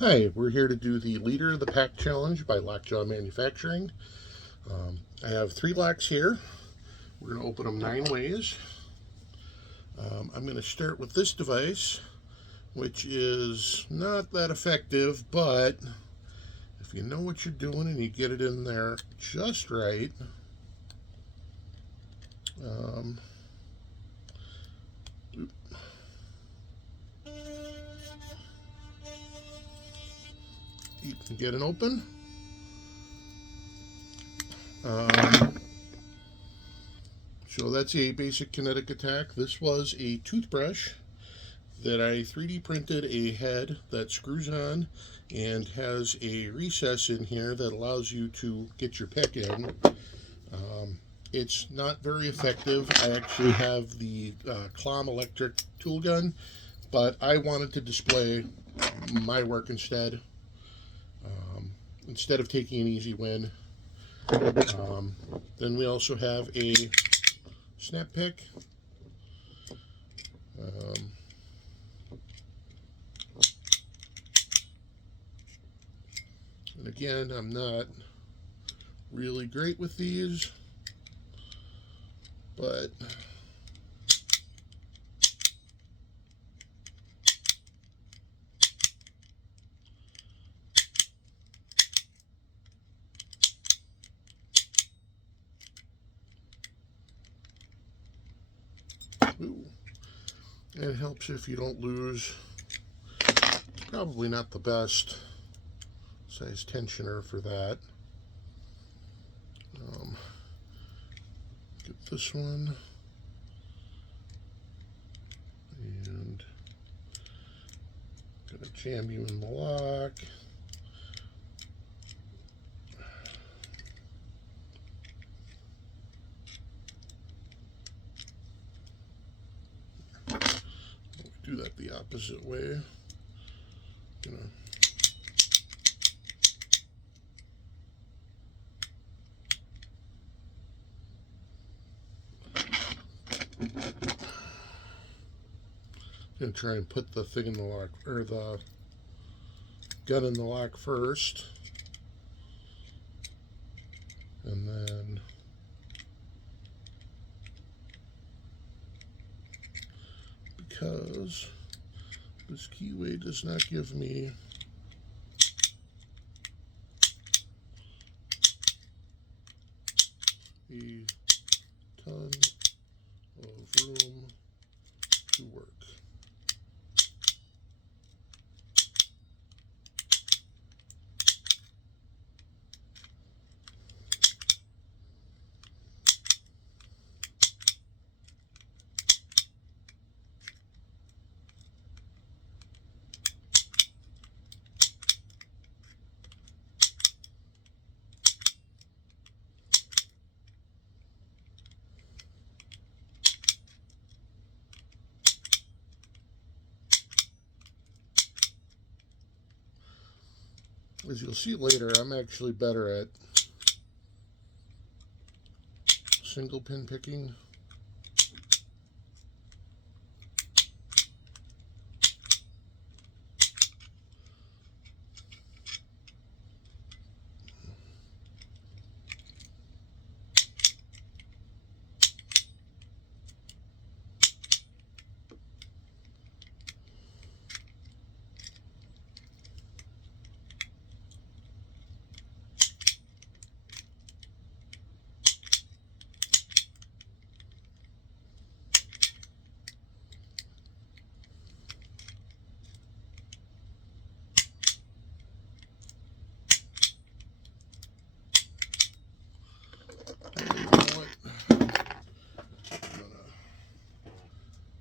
Hi, we're here to do the Leader of the Pack Challenge by Lockjaw Manufacturing. I have 3 locks here. We're going to open them 9 ways. I'm going to start with this device, which is not that effective, but if you know what you're doing and you get it in there just right, um, you can get it open. So that's a basic kinetic attack. This was a toothbrush that I 3D printed a head that screws on and has a recess in here that allows you to get your pick in. It's not very effective. I actually have the Clom electric tool gun, but I wanted to display my work instead. Instead of taking an easy win. Then we also have a snap pick. And again, I'm not really great with these, but ooh, it helps if you don't lose. It's probably not the best size tensioner for that. Get this one, and gonna jam you in the lock. Do that the opposite way. Gonna try and put the thing in the lock, or the gun in the lock first, and then because this keyway does not give me a ton of room to work. As you'll see later, I'm actually better at single pin picking.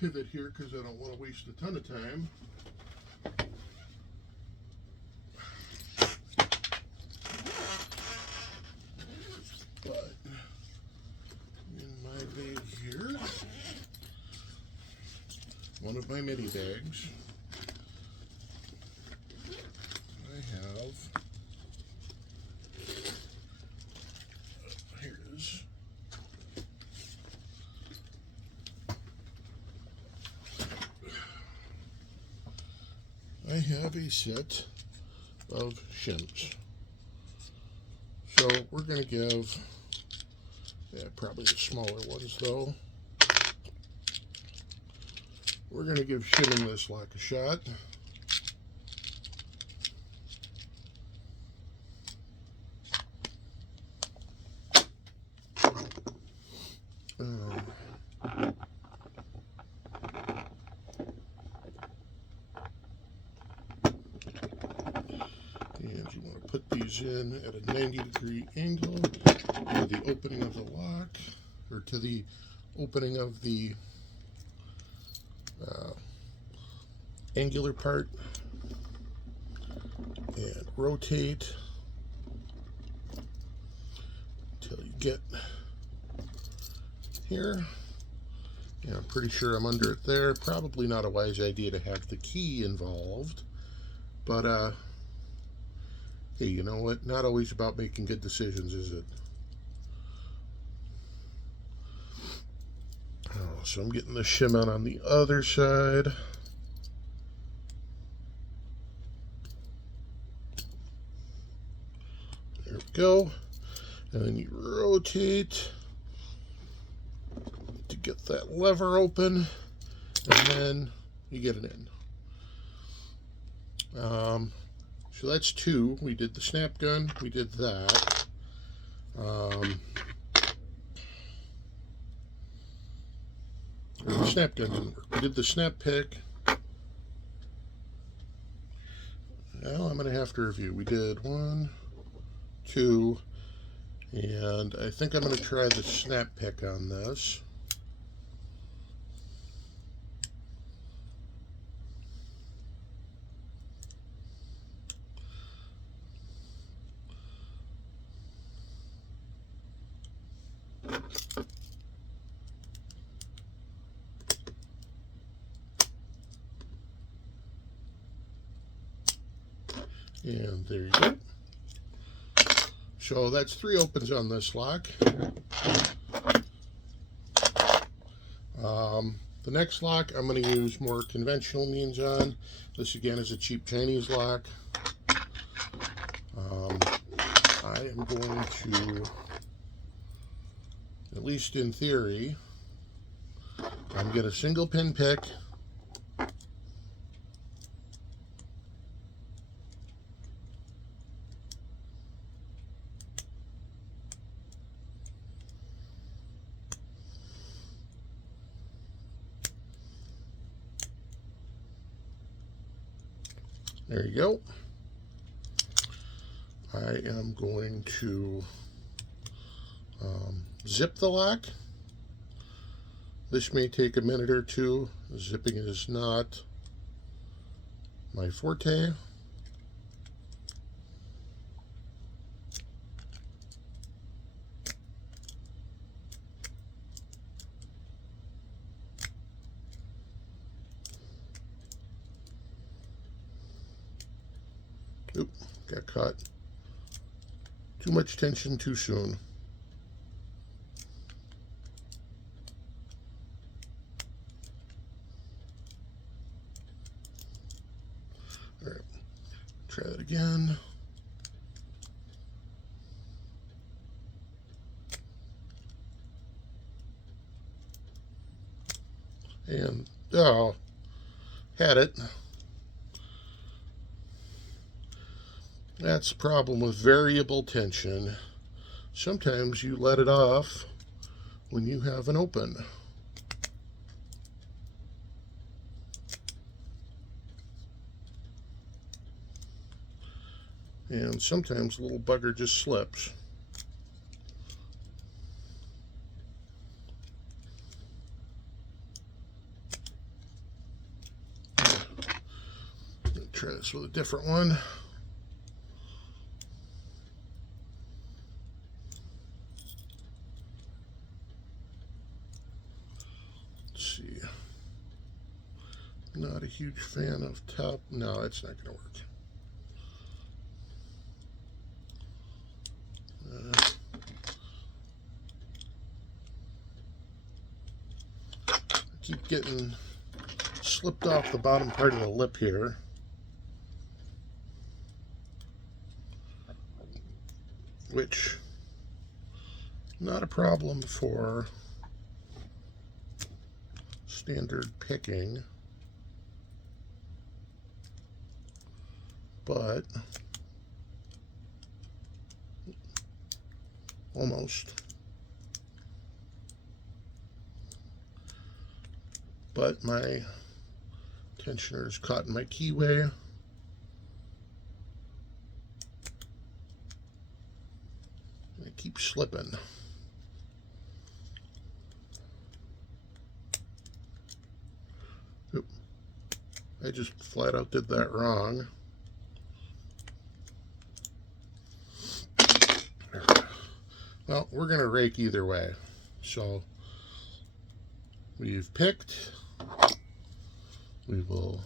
Pivot here because I don't want to waste a ton of time. But in my bag here, one of my mini bags, I have, here it is, I have a set of shims. So we're going to give, probably the smaller ones though. We're going to give shimming this lock a shot. And you want to put these in at a 90-degree angle to the opening of the lock, or to the opening of the angular part, and rotate until you get here. Yeah, I'm pretty sure I'm under it there. Probably not a wise idea to have the key involved, but hey, you know what? Not always about making good decisions, is it? Oh, so I'm getting the shim out on the other side. There we go. And then you rotate to get that lever open, and then you get it in. So that's two. We did the snap gun. We did that. The snap gun didn't work. We did the snap pick. Now I'm going to have to review. We did 1, 2, and I think I'm going to try the snap pick on this. And there you go. So that's 3 opens on this lock. The next lock I'm going to use more conventional means on. This again is a cheap Chinese lock. I am going to, at least in theory, I'm going to single pin pick. There you go. I am going to zip the lock. This may take a minute or two. Zipping is not my forte. Oop, got caught. Too much tension too soon. All right, try that again. And, oh, had it. That's the problem with variable tension. Sometimes you let it off when you have an open. And sometimes the little bugger just slips. Try this with a different one. Not a huge fan of top. No, it's not going to work. I keep getting slipped off the bottom part of the lip here. which not a problem for standard picking, but almost. But my tensioner is caught in my keyway. It keeps slipping. Oop. I just flat out did that wrong. Well, we're going to rake either way. So we've picked. We will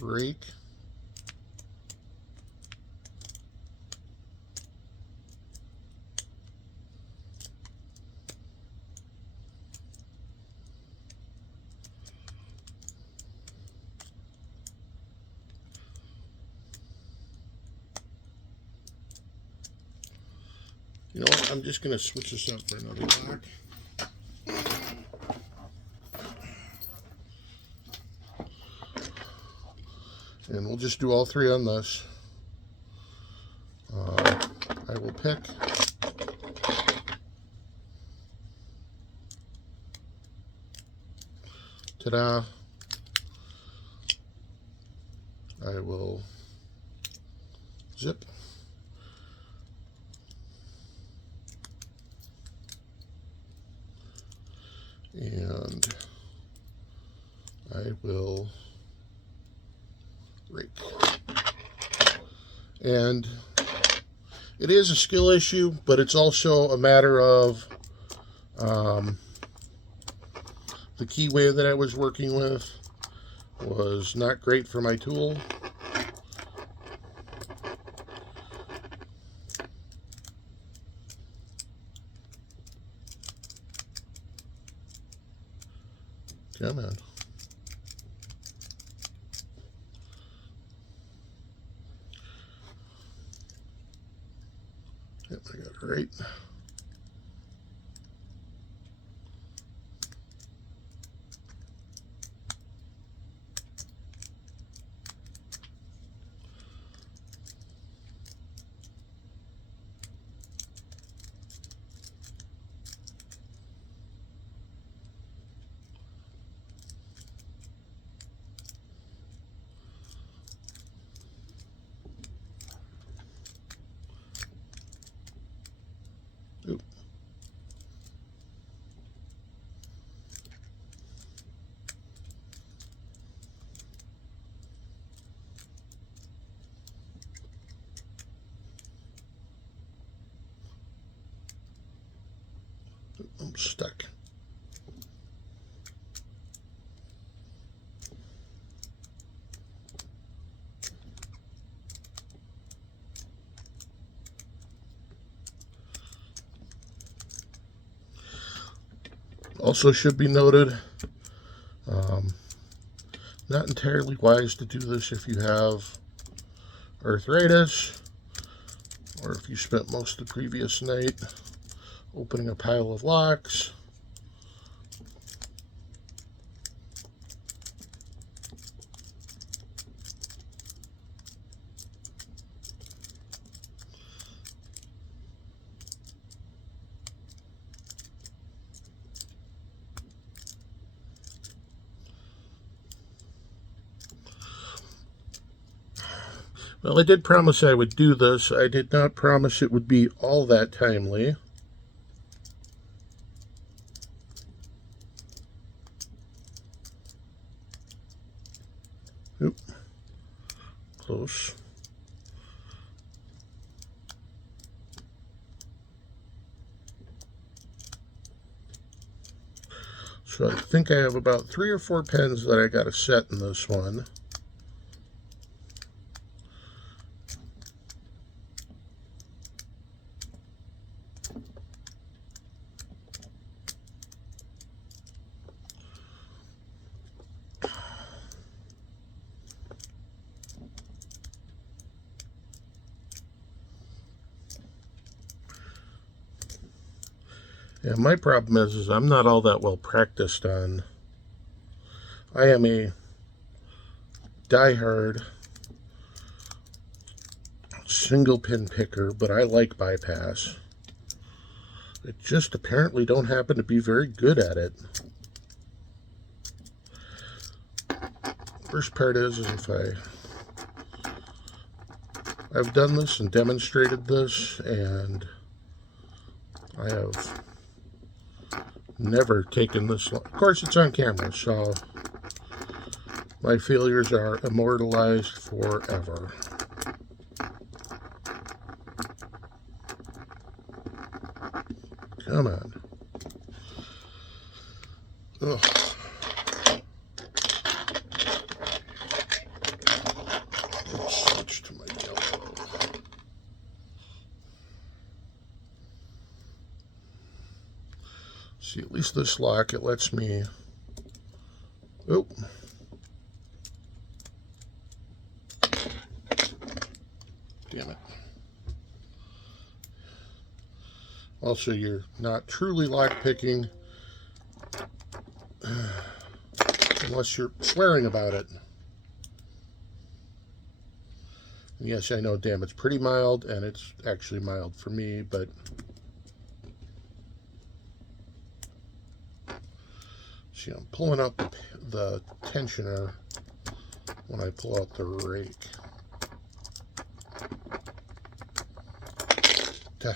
rake. You know what? I'm just going to switch this up for another lock. And we'll just do all three on this. I will pick. Ta-da. I will zip. And I will rake. And it is a skill issue, but it's also a matter of the keyway that I was working with was not great for my tool. Come on. Yep, I got it right. Oop. I'm stuck. Also should be noted, not entirely wise to do this if you have arthritis or if you spent most of the previous night opening a pile of locks. Well, I did promise I would do this. I did not promise it would be all that timely. Oop. Close. So I think I have about 3 or 4 pins that I got to set in this one. And my problem is I'm not all that well practiced on. I am a diehard single pin picker, but I like bypass. I just apparently don't happen to be very good at it. First part is if I've done this and demonstrated this, and I have never taken this long. Of course, it's on camera, so my failures are immortalized forever. Come on. Ugh. Let's switch to my yellow. See, at least this lock, it lets me... Oh. Damn it. Also, you're not truly lock picking unless you're swearing about it. And yes, I know, damn, it's pretty mild, and it's actually mild for me, but see, I'm pulling out the tensioner when I pull out the rake. Duh.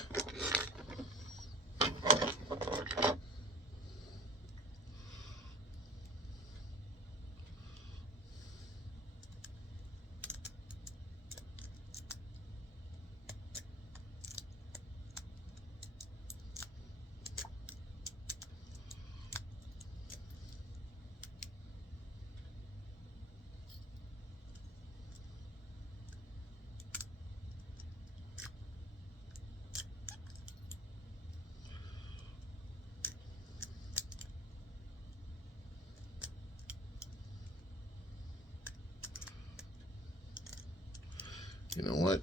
You know what?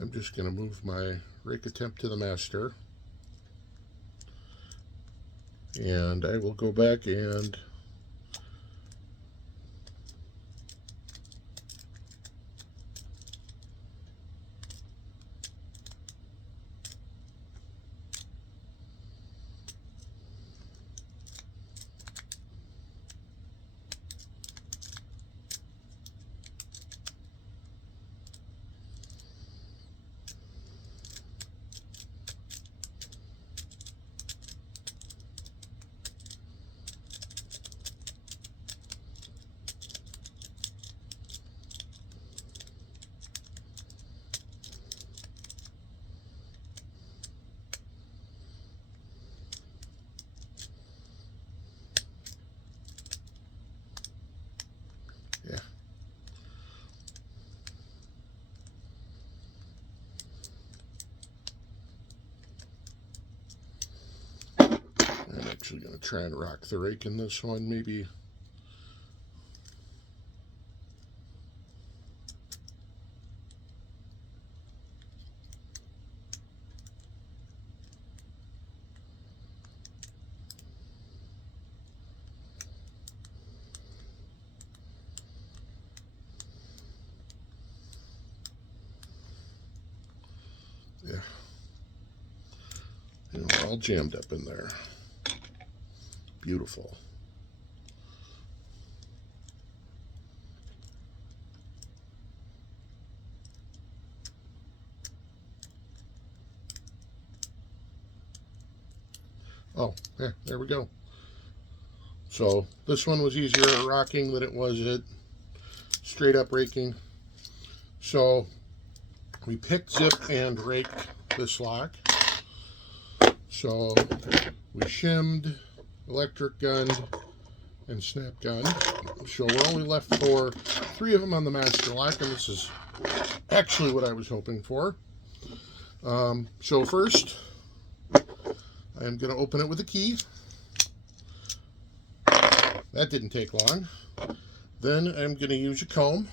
I'm just going to move my rake attempt to the master. And I will go back and yeah. I'm actually going to try and rock the rake in this one, maybe. Yeah. You know, all jammed up in there. Beautiful. Oh, yeah, there we go. So this one was easier at rocking than it was at straight up raking. So we picked, zip, and raked this lock. So we shimmed, electric gunned, and snap gunned. So we're only left for 3 of them on the master lock, and this is actually what I was hoping for. So first, I'm going to open it with a key. That didn't take long. Then I'm going to use a comb.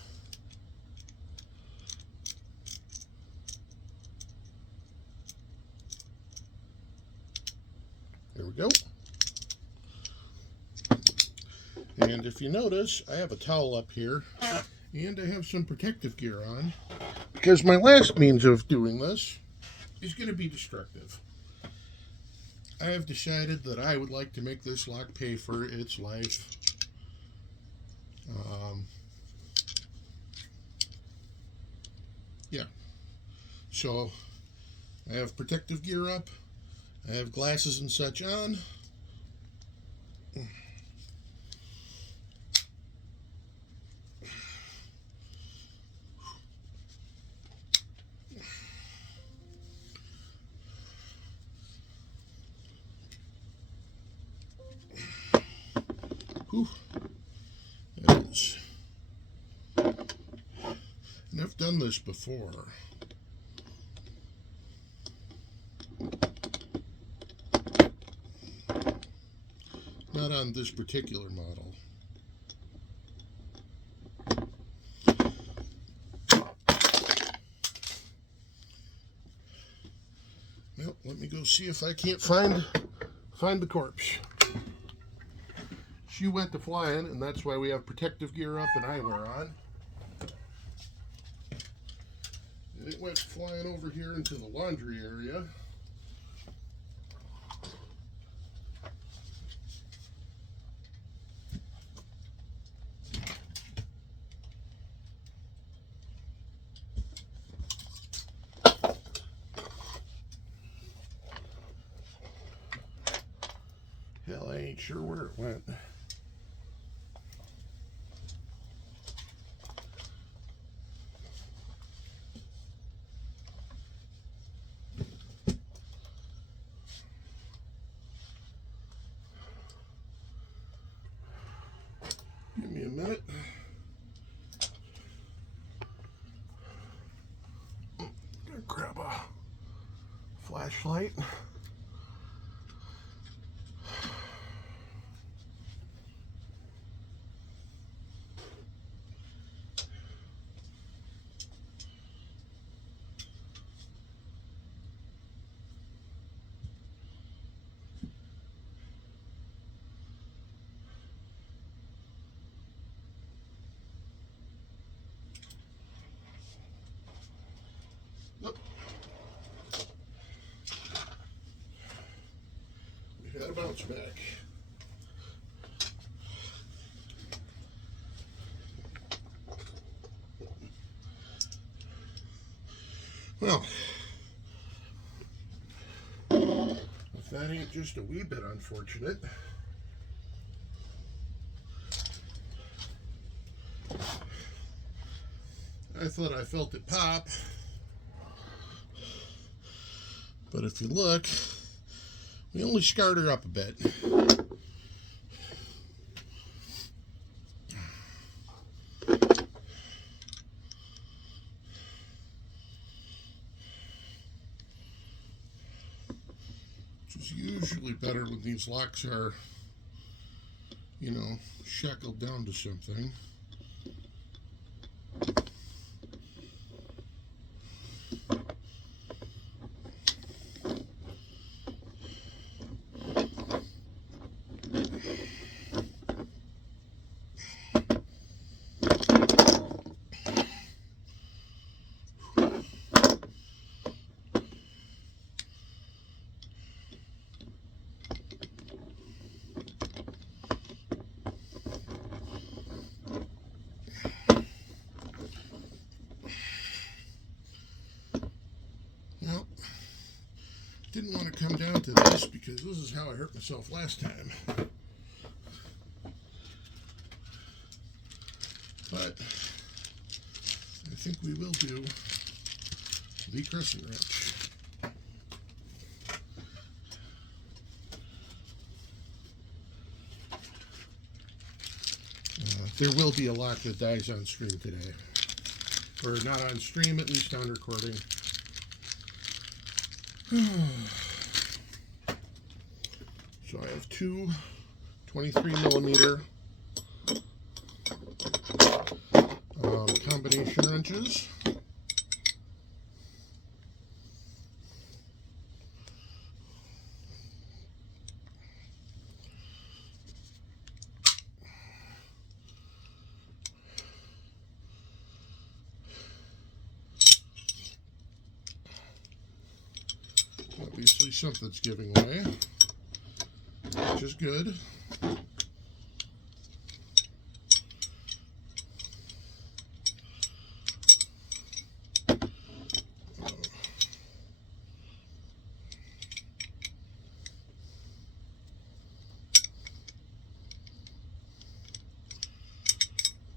we go. And if you notice, I have a towel up here, and I have some protective gear on, because my last means of doing this is going to be destructive. I have decided that I would like to make this lock pay for its life. Yeah. So, I have protective gear up. I have glasses and such on. Whew. That is. And I've done this before. Not on this particular model. Well, let me go see if I can't find the corpse. She went to flying, and that's why we have protective gear up and eyewear on. And it went flying over here into the laundry area. Hell, I ain't sure where it went. Give me a minute. Gonna grab a flashlight. Nope. We had a bounce back. Well, if that ain't just a wee bit unfortunate. I thought I felt it pop. But if you look, we only scarred her up a bit. Which is usually better when these locks are, you know, shackled down to something. Well, didn't want to come down to this because this is how I hurt myself last time. But I think we will do the crescent wrench. There will be a lock that dies on stream today. Or not on stream, at least on recording. So I have two 23mm combination wrenches. Obviously something's giving way, which is good.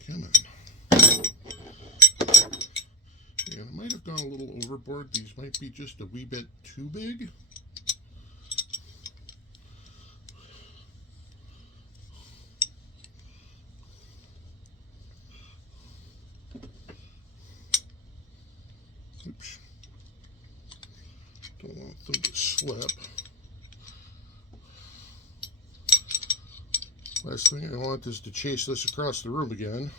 Come on. And I might have gone a little overboard. These might be just a wee bit too big. Oops. Don't want them to slip. Last thing I want is to chase this across the room again.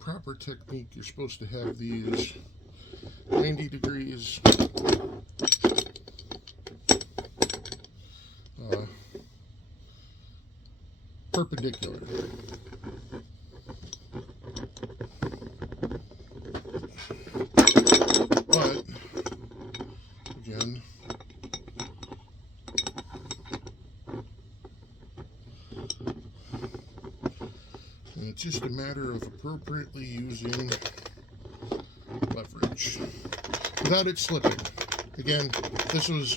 Proper technique, you're supposed to have these 90 degrees perpendicular. But again, it's just a matter of appropriately using leverage without it slipping. Again, if this was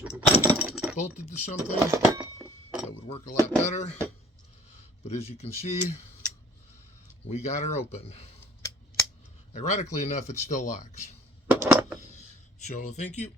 bolted to something, that would work a lot better. But as you can see, we got her open. Ironically enough, it still locks. So thank you.